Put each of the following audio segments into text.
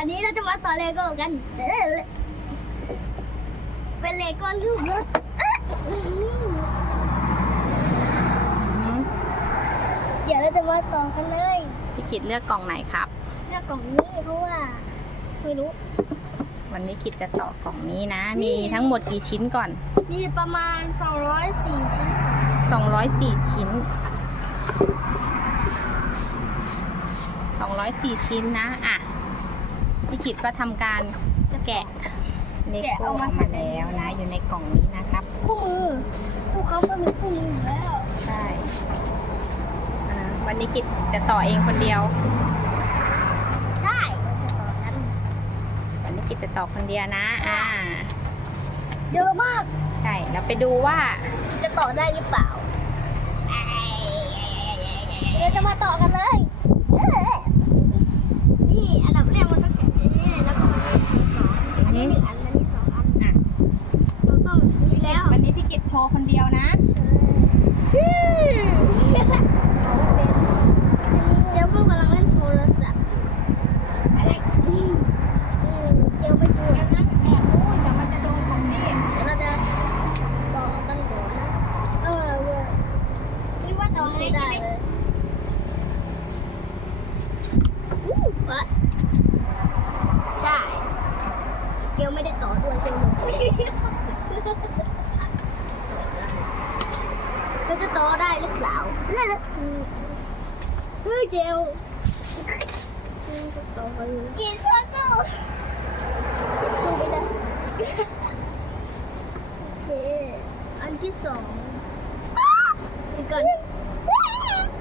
วันนี้เราจะมาต่อเลโก้กันเออเป็นเลโก้รูปรถเอ๊ะเดี๋ยวเราจะมาต่อกันเลยพี่กิจเลือกกล่องไหนครับ เลือกกล่องนี้เพราะว่าไม่รู้ วันนี้กิจจะต่อกล่องนี้นะ มีทั้งหมดกี่ชิ้นก่อน มีประมาณ 204 ชิ้น 204 ชิ้น 204 ชิ้นนะ อะ พี่กิจก็ทำการแกะเลโก้ออกมาแล้วนะ อยู่ในกล่องนี้นะครับ คู่มือทุกเขาก็มีคู่มืออยู่แล้วใช่อ่าวันนี้กิจจะต่อเองคนเดียว ใช่จะต่อกันวันนี้กิจจะต่อคนเดียวนะ อ่า เยอะมากใช่แล้วไปดูว่า จะต่อได้หรือเปล่าเราจะมาต่อกันเลยเออ นี่อันดับแรกมันต้องแข่งนี่แล้วก็มันมีสองอันนี้หนึ่งอันอันนี้สองอันอะเราต้องมีแล้ววันนี้พี่กิจโชว์คนเดียวนะ เดี๋ยวก็กำลังเล่นโทรศัพท์อะไรเดี๋ยวไปช่วย แอบนะแอบนู้นแต่มันจะโดนของพี่ เดี๋ยวเราจะต่อกันก่อนนะเออเว้ยนี่ว่าต่อให้ใช่ไหมอู้วะใช่เกลไม่ได้ต่อด้วยใช่ไหมเรา จะต่อได้หรือเปล่าเฮ้ยเจลต่อไปกินสู้สู้กินสู้ไม่ได้โอเคอันที่สองนี่ก่อน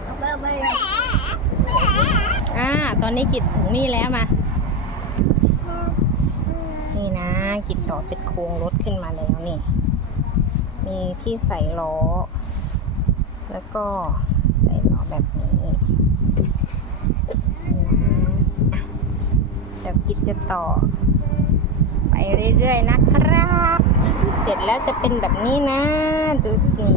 เอาไปเอาไปอ่าตอนนี้กิจถึงนี่แล้วมา นี่นะกิจต่อเป็นโครงรถขึ้นมาแล้วนี่ มีที่ใส่ล้อ แล้วก็ใส่ล้อแบบนี้นะอะเดี๋ยวกิจจะต่อ ไปเรื่อยๆนะครับ เสร็จแล้วจะเป็นแบบนี้นะ ดูสิ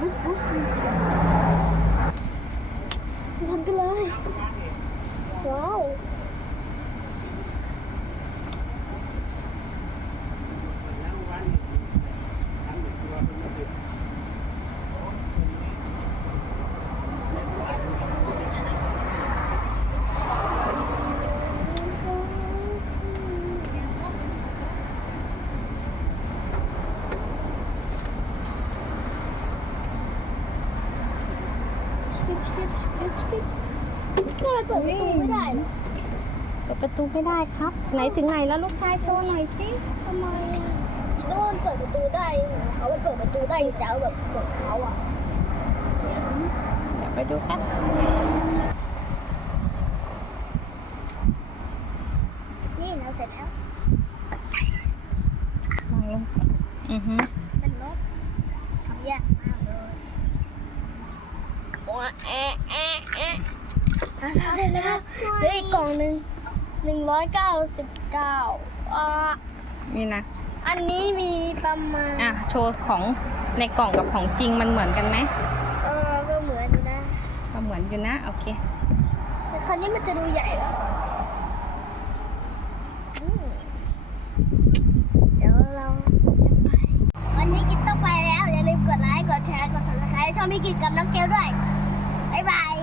วิสับบุสบุสทำกันเลยว้าว ชิบชิบชิบทำไมเปิดประตูไม่ได้เหรอเปิดประตูไม่ได้ครับ ไหนถึงไหนแล้วลูกชายโชว์หน่อยสิทำไมอะนึกว่ามันเปิดประตูได้เขามันเปิดประตูได้จะเอาแบบกดเขาอะเดี๋ยวไปดูกันนี่เราเสร็จแล้วอือฮึเป็นนกทำยาก ว้าแอะแอะแอะอะเสร็จแล้วเหลืออีกกล่องหนึ่งหนึ่งร้อยเก้าสิบเก้าอ่านี่นะ อันนี้มีประมาณ อะ โชว์ของในกล่องกับของจริงมันเหมือนกันไหมเออก็เหมือนอยู่นะ ก็เหมือนอยู่นะ โอเค แต่คราวนี้มันจะดูใหญ่แล้วอืมเดี๋ยวเราจะไป วันนี้กินต้องไปแล้ว อย่าลืมกดไลค์ กดแชร์ กด subscribe ช่องพี่กิจกับน้องเกลด้วย บ๊ายบาย